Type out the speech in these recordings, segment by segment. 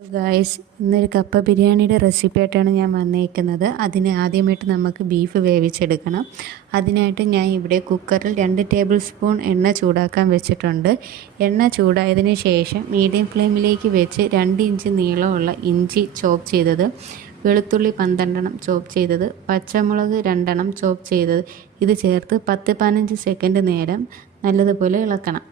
Guys, ഇന്നൊരു കപ്പ ബിരിയാണിയുടെ റെസിപ്പി ആയിട്ടാണ് ഞാൻ വന്നേക്കുന്നത്. അതിന് ആദ്യമായിട്ട് നമുക്ക് ബീഫ് വേവിച്ചെടുക്കണം. അതിനായിട്ട് ഞാൻ ഇവിടെ കുക്കറിൽ 2 ടേബിൾ സ്പൂൺ എണ്ണ ചൂടാക്കാൻ വെച്ചിട്ടുണ്ട്. എണ്ണ ചൂടായതിന് ശേഷം മീഡിയം ഫ്ലെയിമിലേക്ക് വെച്ച് 2 ഇഞ്ച് നീളമുള്ള ഇഞ്ചി ചോപ്പ് ചെയ്തത്, വെളുത്തുള്ളി 12 ചോപ്പ് ചെയ്തത്, പച്ചമുളക് 2 ചോപ്പ് ചെയ്തത് ഇത് ചേർത്ത് 10-15 സെക്കൻഡ് നേരം നല്ലതുപോലെ ഇളക്കണം.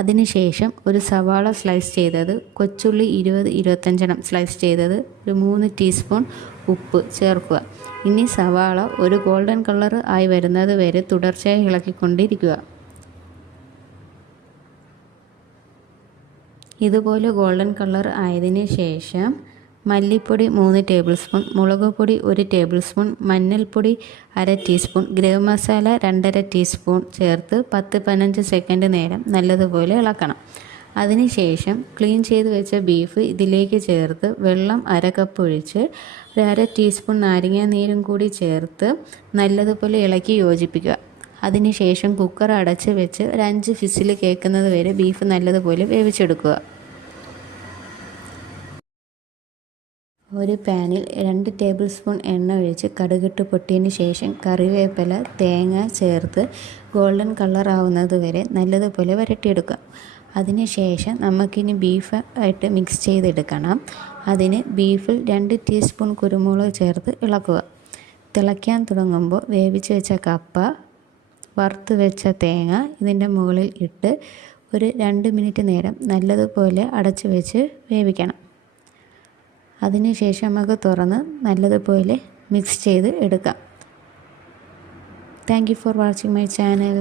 അതിനുശേഷം ഒരു സവാള സ്ലൈസ് ചെയ്തത്, കൊച്ചുള്ളി 20-25 സ്ലൈസ് ചെയ്തത്, ഒരു 3 ടീസ്പൂൺ ഉപ്പ് ചേർക്കുക. ഇനി സവാള ഒരു ഗോൾഡൻ കളർ ആയി വരുന്നത് വരെ തുടർച്ചയായി ഇളക്കിക്കൊണ്ടിരിക്കുക. ഇതുപോലെ ഗോൾഡൻ കളർ ആയതിനു ശേഷം മല്ലിപ്പൊടി 3 ടേബിൾ സ്പൂൺ, മുളക് പൊടി 1 ടേബിൾ സ്പൂൺ, മഞ്ഞൾപ്പൊടി 1/2 ടീസ്പൂൺ, ഗരം മസാല 2/2 ടീസ്പൂൺ ചേർത്ത് 10-15 സെക്കൻഡ് നേരം നല്ലതുപോലെ ഇളക്കണം. അതിനുശേഷം ക്ലീൻ ചെയ്ത് വെച്ച ബീഫ് ഇതിലേക്ക് ചേർത്ത് വെള്ളം 1/2 കപ്പ് ഒഴിച്ച് 1/2 ടീസ്പൂൺ നാരങ്ങ നീരും കൂടി ചേർത്ത് നല്ലതുപോലെ ഇളക്കി യോജിപ്പിക്കുക. അതിനുശേഷം കുക്കർ അടച്ച് വെച്ച് ഒരു 5 വിസിൽ കേൾക്കുന്നത് വരെ ബീഫ് നല്ലതുപോലെ വേവിച്ചെടുക്കുക. ഒരു പാനിൽ 2 ടേബിൾ സ്പൂൺ എണ്ണ ഒഴിച്ച് കടുകിട്ട് പൊട്ടിയതിന് ശേഷം കറിവേപ്പില, തേങ്ങ ചേർത്ത് ഗോൾഡൻ കളർ ആവുന്നത് വരെ നല്ലതുപോലെ വരട്ടിയെടുക്കുക. അതിനുശേഷം നമുക്കിനി ബീഫ് ആയിട്ട് മിക്സ് ചെയ്തെടുക്കണം. അതിന് ബീഫിൽ 2 ടീസ്പൂൺ കുരുമുളക് ചേർത്ത് ഇളക്കുക. തിളയ്ക്കാൻ തുടങ്ങുമ്പോൾ വേവിച്ച് വെച്ച കപ്പ, വറുത്ത് വെച്ച തേങ്ങ ഇതിൻ്റെ മുകളിൽ ഇട്ട് ഒരു 2 മിനിറ്റ് നേരം നല്ലതുപോലെ അടച്ചു വെച്ച് വേവിക്കണം. അതിനുശേഷം നമുക്ക് തുറന്ന് നല്ലതുപോലെ മിക്സ് ചെയ്ത് എടുക്കാം. Thank you for watching my channel.